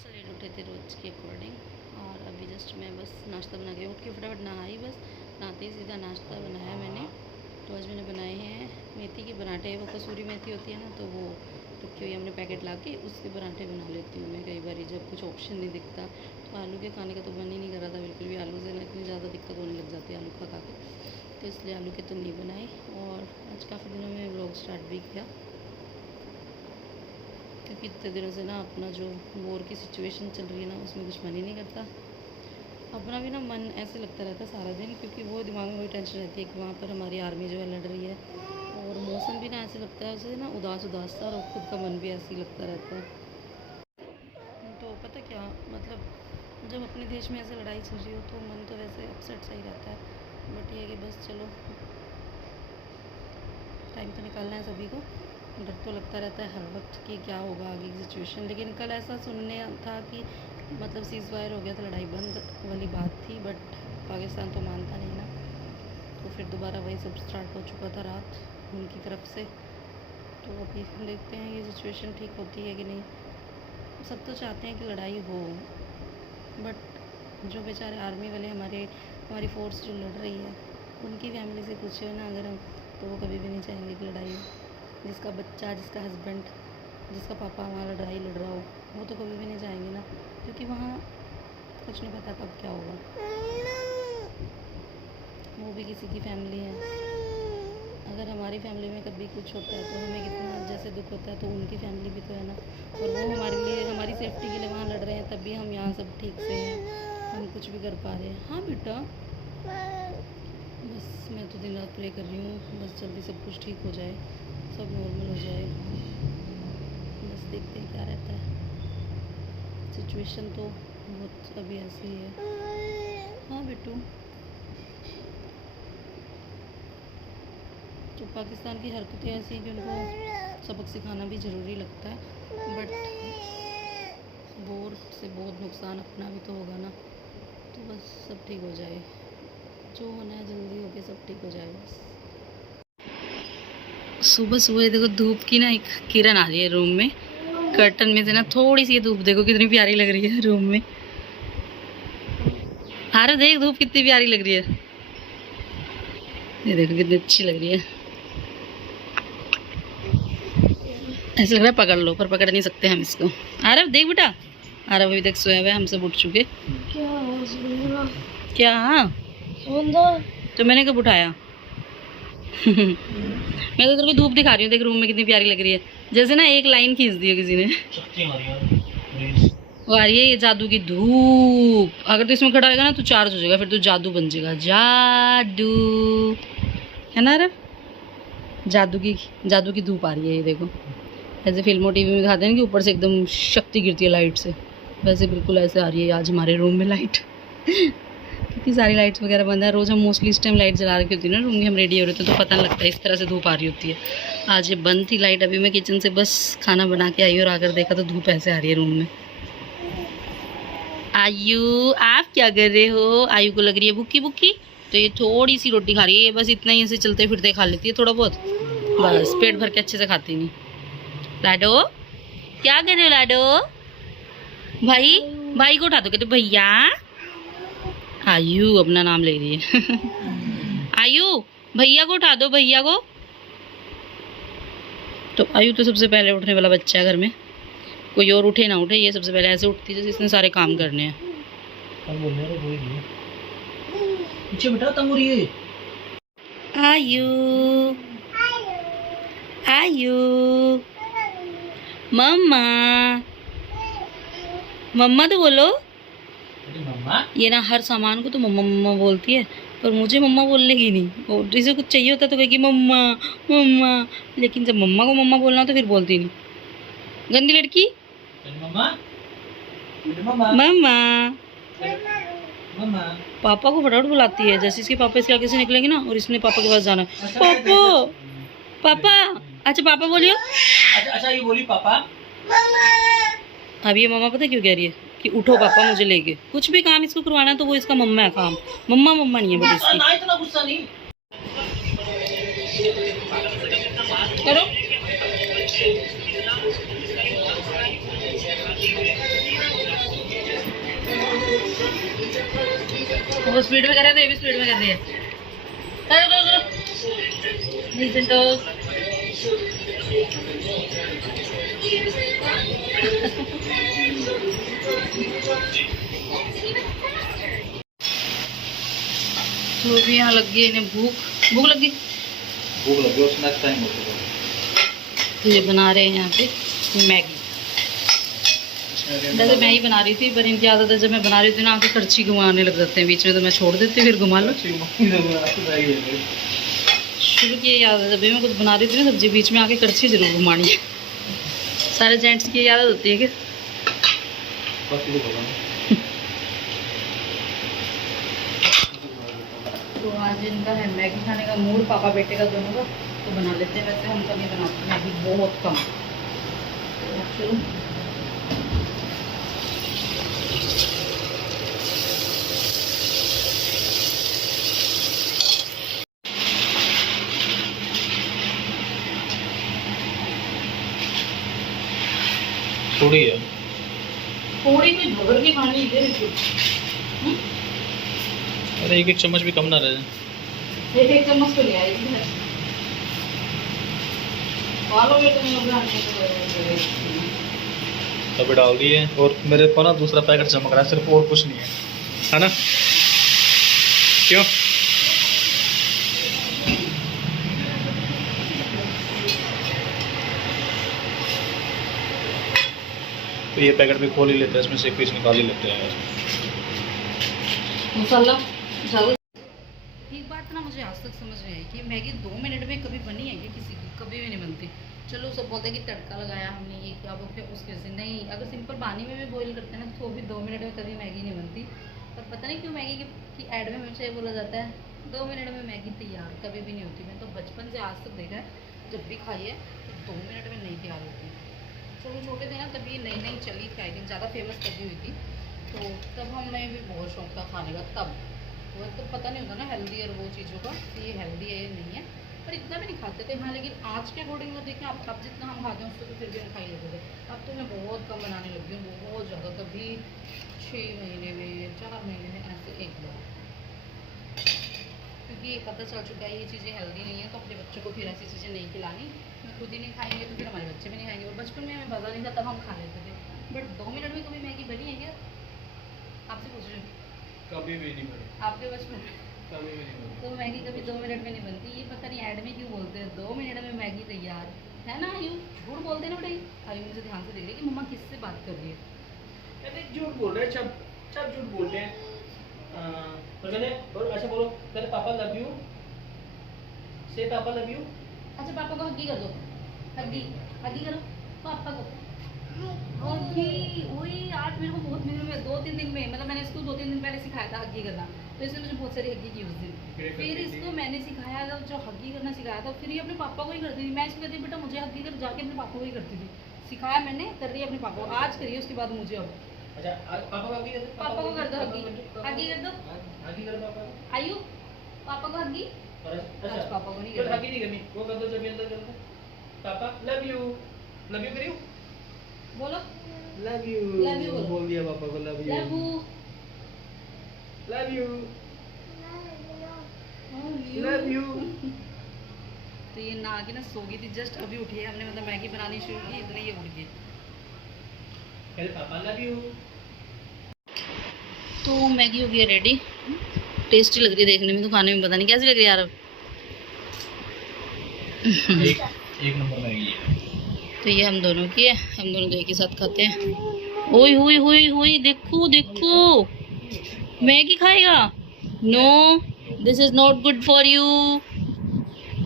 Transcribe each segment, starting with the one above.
सा लेट उठे थे रोज़ के अकॉर्डिंग। और अभी जस्ट मैं बस नाश्ता बना के उठ के फटाफट नहाई, बस नहाते ही सीधा नाश्ता बनाया मैंने। तो आज मैंने बनाए हैं मेथी के पराठे। वो कसूरी मेथी होती है ना, तो वो रखी हुई हमने पैकेट ला के, उसके पराठे बना लेती हूँ मैं कई बार जब कुछ ऑप्शन नहीं दिखता। तो आलू के खाने का तो मन ही नहीं कर रहा था बिल्कुल भी। आलू से ना इतनी ज़्यादा दिक्कत होने लग जाती है आलू खा के, तो इसलिए आलू के तो नहीं बनाए। और आज काफ़ी दिनों में व्लॉग स्टार्ट भी किया, क्योंकि इतने दिनों से ना अपना जो वॉर की सिचुएशन चल रही है ना, उसमें कुछ मन ही नहीं करता। अपना भी ना मन ऐसे लगता रहता है सारा दिन, क्योंकि वो दिमाग में वही टेंशन रहती है कि वहाँ पर हमारी आर्मी जो है लड़ रही है। और मौसम भी ना ऐसे लगता है उसे ना उदास उदास सा, और खुद का मन भी ऐसे ही लगता रहता है। तो पता क्या मतलब, जब अपने देश में ऐसे लड़ाई चल रही हो तो मन तो वैसे अपसेट सा ही रहता है। बट ये कि बस चलो, टाइम तो निकालना है सभी को। डर तो लगता रहता है हर वक्त कि क्या होगा आगे की सिचुएशन। लेकिन कल ऐसा सुनने था कि मतलब सीज़ फायर हो गया था, लड़ाई बंद वाली बात थी, बट पाकिस्तान तो मानता नहीं ना। तो फिर दोबारा वही सब स्टार्ट हो चुका था रात उनकी तरफ से। तो अभी देखते हैं ये सिचुएशन ठीक होती है कि नहीं। सब तो चाहते हैं कि लड़ाई हो, बट जो बेचारे आर्मी वाले हमारी फ़ोर्स जो लड़ रही है, उनकी फैमिली से पूछे ना अगर हम, तो वो कभी भी नहीं चाहेंगे कि लड़ाई हो। जिसका बच्चा, जिसका हस्बैंड, जिसका पापा वहाँ लड़ाई लड़ रहा हो, वो तो कभी भी नहीं जाएंगे ना, क्योंकि वहाँ कुछ नहीं पता कब क्या होगा। वो भी किसी की फैमिली है। अगर हमारी फैमिली में कभी कुछ होता है तो हमें कितना जैसे दुख होता है, तो उनकी फैमिली भी तो है ना। और वो हमारे लिए, हमारी सेफ्टी के लिए वहाँ लड़ रहे हैं, तब भी हम यहाँ सब ठीक से हैं, हम कुछ भी कर पा रहे हैं। हाँ बेटा, बस मैं तो दिन रात प्रे कर रही हूँ, बस जल्दी सब कुछ ठीक हो जाए, सब नॉर्मल हो जाए। बस देखते हैं क्या रहता है। सिचुएशन तो बहुत अभी ऐसी ही है। हाँ बेटू, तो पाकिस्तान की हरकतें ऐसी हैं कि उनको सबक सिखाना भी ज़रूरी लगता है, बट वॉर से बहुत नुकसान अपना भी तो होगा ना। तो बस सब ठीक हो जाए, जो होना है जल्दी होके सब ठीक हो जाए बस। सुबह सुबह देखो धूप की ना एक किरण आ रही है रूम में, कर्टन में से ना थोड़ी सी धूप देखो कितनी प्यारी लग रही है रूम में। हारो देख धूप कितनी प्यारी लग रही है, ये देखो कितनी अच्छी लग रही है। ऐसा लग रहा है पकड़ लो, पर पकड़ नहीं सकते हम इसको। आरव देख बेटा, आरव अभी तक सोया हुआ है, हम सब उठ चुके। क्या तो मैंने कब उठाया? मैं तो तेरे को धूप दिखा रही हूँ, देख रूम में कितनी प्यारी लग रही है। जैसे ना एक लाइन खींच दी है किसी ने। वो आ रही है ये जादू की धूप। अगर तो इसमें खड़ा होगा ना तो चार्ज हो जाएगा, फिर तो जादू बन जाएगा। जादू है ना अरब, जादू की धूप आ रही है ये देखो। ऐसे फिल्मों टीवी में दिखाते हैं कि ऊपर से एकदम शक्ति गिरती है लाइट से, वैसे बिल्कुल ऐसे आ रही है आज हमारे रूम में लाइट। कितनी सारी लाइट्स वगैरह बंद है। रोज़ हम मोस्टली इस टाइम लाइट जला रखी होती है ना रूम में, हम रेडी हो रहे थे तो पता नहीं लगता इस तरह से धूप आ रही होती है। आज ये बंद थी लाइट। अभी मैं किचन से बस खाना बना के आई और आकर देखा तो धूप ऐसे आ रही है रूम में। आयु आप क्या कर रहे हो? आयु को लग रही है भूखी भूखी, तो ये थोड़ी सी रोटी खा रही है। ये बस इतना ही ऐसे चलते फिरते खा लेती है थोड़ा बहुत, बस पेट भर के अच्छे से खाती नहीं। लाडो क्या कर रहे हो? लाडो भाई को उठा दो, कहते भैया। आयु अपना नाम ले रही है। आयु भैया को उठा दो, भैया को। तो आयु तो सबसे पहले उठने वाला बच्चा है घर में, कोई और उठे ना उठे, ये सबसे पहले ऐसे उठती है जैसे इसने सारे काम करने हैं। आयु आयु मम्मा, मम्मा तो बोलो। ये ना हर सामान को तो मम्मा मम्मा बोलती है, पर मुझे मम्मा बोलने की नहीं। और जिसे कुछ चाहिए होता है तो कहेगी मम्मा मम्मा, लेकिन जब मम्मा को मम्मा बोलना हो तो फिर बोलती नहीं। गंदी लड़की। मम्मा मम्मा पापा को फटाफट बुलाती है, जैसे इसके पापा इसके आगे से निकलेंगे ना और इसने पापा के पास जाना है। पापा पापा, अच्छा पापा बोलियो। अच्छा ये बोली पापा। अब ये मम्मा पता क्यों कह रही है कि उठो पापा मुझे लेके। कुछ भी काम इसको करवाना है तो वो इसका मम्मा है काम, मम्मा मम्मा नहीं है बट इसकी। इतना गुस्सा नहीं करो। वो स्पीड में कर रहे हैं तो ये भी स्पीड में कर रही है। तो भी यहाँ लग गई इन्हें भूख लग गई उसमें टाइम होता है। तो ये बना रहे हैं यहाँ पे मैगी। वैसे मैं ही बना रही थी, पर इनकी आदत है जब मैं बना रही थी ना आके करछी घुमाने लग जाते हैं बीच में, तो मैं छोड़ देती फिर घुमा लो। शुरू की यही आदत है, जब भी मैं कुछ बना रही थी ना सब्जी बीच में आके करछी जरूर घुमानी है। सारे जेंट्स की यही आदत होती है कि तो आज इनका है मैगी खाने का मूड, पापा बेटे का दोनों का, तो बना लेते हैं। वैसे हम कभी बनाते हैं मैगी बहुत कम। चलो थोड़ी है, थोड़ी कोई भर के खानी इधर। अरे एक चम्मच भी कम ना रहे। एक चम्मच तो ले आएगी तभी डाल दिए। और मेरे को ना दूसरा पैकेट चमक रहा है, सिर्फ और कुछ नहीं है ना? क्यों? तो ये पैकेट भी खोल ही लेते हैं, इसमें से एक पीस निकाल ही लेते हैं मसाला। एक बात ना मुझे आज तक समझ नहीं आई कि मैगी 2 मिनट में कभी बनी है कि किसी की? कभी भी नहीं बनती। चलो सब बोलते हैं कि तड़का लगाया हमने ये क्या वो क्या, उसके वजह से नहीं। अगर सिंपल पानी में भी बॉईल करते हैं ना तो भी 2 मिनट में कभी मैगी नहीं बनती। और पता नहीं क्यों मैगी की ऐड में हमेशा ये बोला जाता है 2 मिनट में मैगी तैयार, कभी भी नहीं होती। मैं तो बचपन से आज तक देखा है, जब भी खाई है तो 2 मिनट में नहीं तैयार होती। जब छोटे थे ना तभी नई नई चली थी, आई थिंक ज़्यादा फेमस तभी हुई थी, तो तब हमें भी बहुत शौक था खाने का। तब वो तो पता नहीं होता ना हेल्दी और वो चीज़ों का कि ये हेल्दी है या नहीं है, पर इतना भी नहीं खाते थे। हाँ लेकिन आज के अकॉर्डिंग में देखें अब जितना हम खाते हैं उसको तो फिर भी हम खा ही लेते थे। अब तो मैं बहुत कम बनाने लगी हूँ, बहुत ज़्यादा। कभी 6 महीने में 4 महीने में ऐसे एक बार, क्योंकि पता चल चुका है ये चीज़ें हेल्दी नहीं है, तो अपने बच्चों को फिर ऐसी चीज़ें नहीं खिलानी। मैं खुद ही नहीं खाएंगे तो फिर हमारे बच्चे भी नहीं खाएंगे। और बचपन में हमें पता नहीं था, तब हम खा लेते थे। बट 2 मिनट में कभी मैगी बनी है क्या? आपसे पूछ रही हूँ। कभी भी नहीं बनी आपके बचपन कभी भी नहीं बनी। तो मैगी कभी 2 मिनट में नहीं बनती। ये पता नहीं ऐड में क्यों बोलते हैं 2 मिनट में मैगी तैयार, है ना? आयु झूठ बोलते हैं ना बेटा। आयु मुझे ध्यान से देख रही है कि मम्मा किससे बात कर रही है। अरे झूठ बोल रहे हैं, सब झूठ बोलते हैं। और अच्छा बोलो, कहते पापा लव यू, से पापा लव यू। अच्छा पापा को हग्गी कर दो, हग्गी हग्गी करो पापा को। हग्गी वही आज मेरे को बहुत दिनों में 2-3 दिन में, मतलब मैंने इसको 2-3 दिन पहले सिखाया था हग्गी करना, तो इसने मुझे बहुत सारी हग्गी की उस दिन। फिर इसको मैंने सिखाया था, जो हग्गी करना सिखाया था, फिर ये अपने पापा को ही करती थी। मैं इसको कहती बेटा मुझे हग्गी कर, जाके अपने पापा को ही करती थी। सिखाया मैंने, कर रही है अपने पापा को, आज करिए उसके बाद मुझे। अब अच्छा पापा को हग्गी कर दो, पापा को कर दो हग्गी, हग्गी कर दो, हग्गी कर दो पापा को। आयु पापा को हग्गी। अच्छा पापा को नहीं फिर करनी, हग्गी नहीं करनी, वो कर दो जब अंदर कर दो। पापा लव यू करियो, बोलो लव यू बोलो। बोल दिया पापा को, love you love you love you. तो ये ना कि ना सो गई थी, जस्ट अभी उठी है। हमने मतलब मैगी बनानी शुरू की, इतने ये उठ गई। पापा लव यू। तो मैगी हो गई है रेडी। टेस्टी लग रही है देखने में, तो खाने में पता नहीं कैसी लग रही है यार। एक नंबर मैगी है। तो ये हम दोनों की है, हम दोनों एक ही साथ खाते हैं। ओए हुई हुई हुई, देखो देखो मैगी खाएगा। No this is not good for you.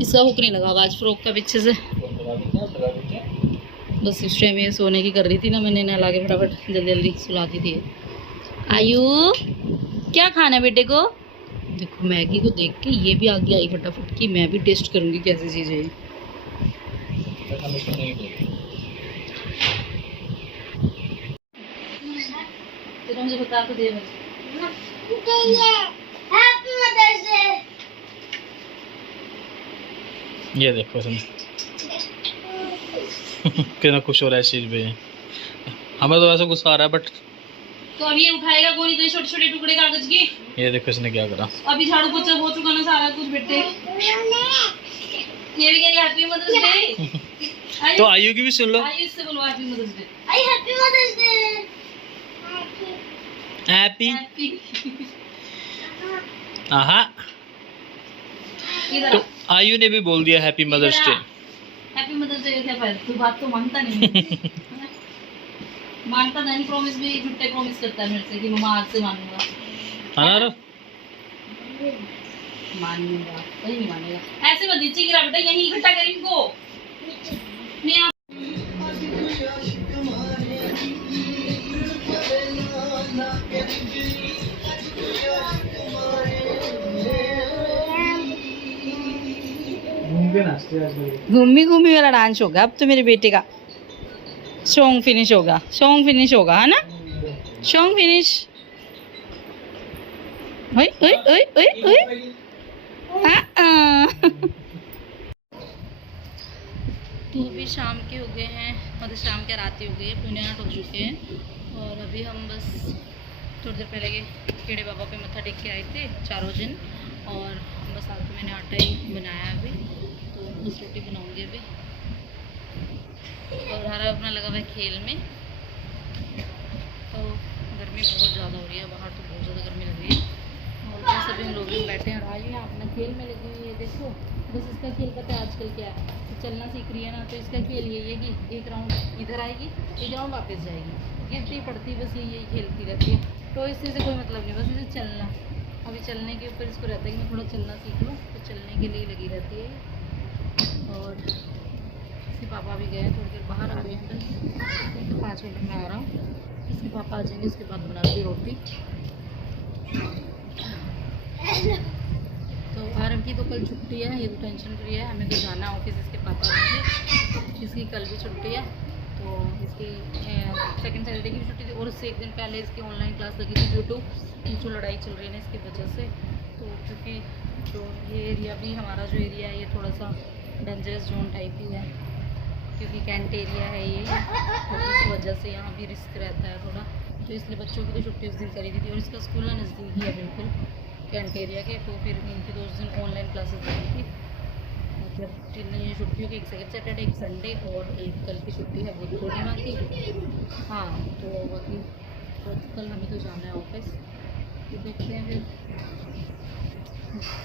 इसका हुक नहीं लगा आज फ्रॉक का पीछे से। बस उस टाइम ये सोने की कर रही थी ना, मैंने नहला के फटाफट जल्दी जल्दी सुला दी थी। आयु क्या खाना है बेटे को? देखो मैगी को देख के ये भी आगे आई फटाफट कि मैं भी टेस्ट करूंगी कैसी चीज़ है ये। तो मुझे बता तो दिया ये देखो कितना खुश हो रहा है इस चीज़ पे। हमें तो वैसे गुस्सा आ रहा है, बट तो अब ये उठाएगा कौन, इतने छोटे छोटे टुकड़े कागज के। ये देखो इसने क्या करा। अभी झाड़ू पोछा हो चुका ना सारा कुछ बेटे। ये भी कह रही हैप्पी मदर्स डे। तो आयु की भी सुन लो। आयु इससे बोलो happy mother's day. I happy mother's day. Happy happy. आहा। इधर तो आयु ने भी बोल दिया happy mother's day. Happy mother's day क्या पर तू बात तो मानता नहीं। मानता नहीं, प्रॉमिस भी झूठे प्रॉमिस करता है मेरे से कि मम्मा आज से मानूंगा। हाँ मानूंगा, कहीं नहीं मानेगा। ऐसे मत नीचे गिरा बेटा, यहीं इकट्ठा कर इनको। मैं आप घूमी घूमी वाला डांस होगा अब तो मेरे बेटे का। सॉन्ग फिनिश होगा, सॉन्ग फिनिश होगा, है ना? Song finish. ओए ओए ओए ओए ओए। तो अभी शाम के हो गए हैं, मतलब शाम के रात ही हो गई है, पौने 8 हो चुके हैं। और अभी हम बस थोड़ी देर पहले कीड़े बाबा पे मत्था टेक के आए थे चारों जन। और हम बस साथ मैंने आटा ही बनाया अभी, तो बस रोटी बनाऊंगी अभी। और हरा अपना लगा हुआ है खेल में। तो गर्मी बहुत ज़्यादा हो रही है बाहर, तो बहुत ज़्यादा गर्मी लग रही है। और बस अभी हम लोग भी बैठे हैं और आज यहाँ अपना खेल में लगी हुई है। देखो बस इसका खेल पता है आजकल क्या है, तो चलना सीख रही है ना, तो इसका खेल यही है कि एक राउंड इधर आएगी, एक राउंड वापस जाएगी, गिरती पड़ती, बस यही खेलती रहती है। तो इससे कोई मतलब नहीं, बस इसे चलना। अभी चलने के ऊपर इसको रहता है कि मैं थोड़ा चलना सीख लूँ, तो चलने के लिए लगी रहती है। और इसके पापा भी गए थोड़ी देर बाहर, आ रहे हैं तो 5 मिनट में आ रहा हूँ। इसके पापा आ जाएंगे, उसके बाद बनाती रोटी। तो आरव की तो कल छुट्टी है, ये तो टेंशन फ्री है। हमें तो जाना है ऑफिस, इसके पापा से। इसकी कल भी छुट्टी है, तो इसकी सेकंड सैटरडे की भी छुट्टी थी। और उससे एक दिन पहले इसकी ऑनलाइन क्लास लगी थी ड्यू टू जो लड़ाई चल रही है ना इसकी वजह से। तो क्योंकि जो ये एरिया भी हमारा जो एरिया है ये थोड़ा सा डेंजरस जोन टाइप ही है, क्योंकि कैंट एरिया है ये, तो इस वजह से यहाँ भी रिस्क रहता है थोड़ा। तो इसलिए बच्चों की तो छुट्टी उस दिन करी थी। और इसका स्कूल ना नज़दीक ही है बिल्कुल कैंट एरिया के, तो फिर इनकी 2 दिन ऑनलाइन क्लासेस लगी थी। मतलब 3 दिन ये छुट्टियों की, एक सेकंड सैटरडे, एक संडे और एक कल की छुट्टी है बुध पूर्णिमा की। हाँ तो बाकी तो कल हमें तो जाना है ऑफिस, तो देखते हैं फिर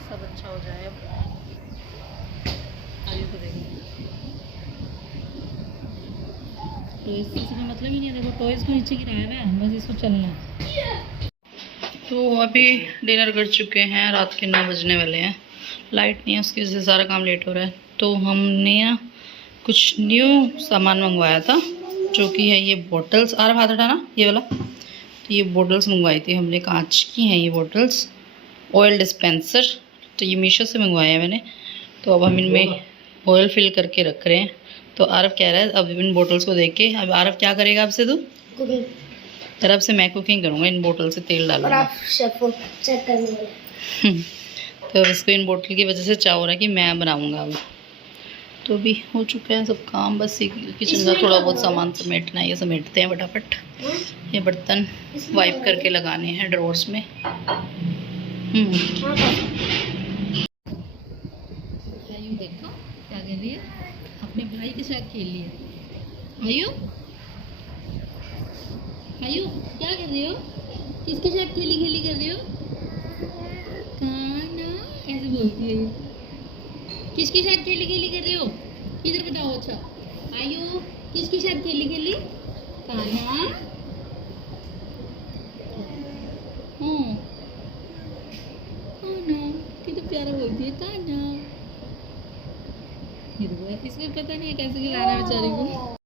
सब अच्छा हो जाए। अब आयु को देखेंगे, तो इस चीज़ में मतलब ही नहीं है। देखो टॉयज़ को नीचे गिराया हुआ है, बस इसको चलना है। तो अभी डिनर कर चुके हैं, रात के 9 बजने वाले हैं। लाइट नहीं है, उसकी वजह से सारा काम लेट हो रहा है। तो हमने ना कुछ न्यू सामान मंगवाया था, जो कि है ये बॉटल्स। आ रहा हाथ हटाना, ये वाला। तो ये बॉटल्स मंगवाई थी हमने, कांच की हैं ये बॉटल्स, ऑयल डिस्पेंसर। तो ये मीशो से मंगवाया है मैंने। तो अब हम इनमें ऑयल फिल करके रख रहे हैं। तो आरव कह रहा है अब इन बोतल्स को देख के, अब आरव क्या करेगा आपसे? तू फिर अब से मैं कुकिंग करूँगा, इन बोतल से तेल डालूंगा। तो अब इसको इन बोतल की वजह से चाह हो रहा है कि मैं बनाऊँगा अब। तो अभी हो चुका है सब काम, बस किचन का थोड़ा बहुत सामान समेटना है, ये समेटते हैं फटाफट। ये बर्तन वाइप करके लगाने हैं ड्रॉर्स में। देखो क्या कर रही है, अपने भाई के साथ खेल रही है। आयु आयु क्या कर रहे हो? किसके साथ खेली खेली कर रहे हो? काना ऐसे बोलती है। किसके साथ खेली खेली कर रहे हो? इधर बताओ। अच्छा आयु किसके साथ खेली खेली? काना। कितना प्यारा बोलती है काना। इसको पता नहीं है कैसे खिलाना है बेचारे को।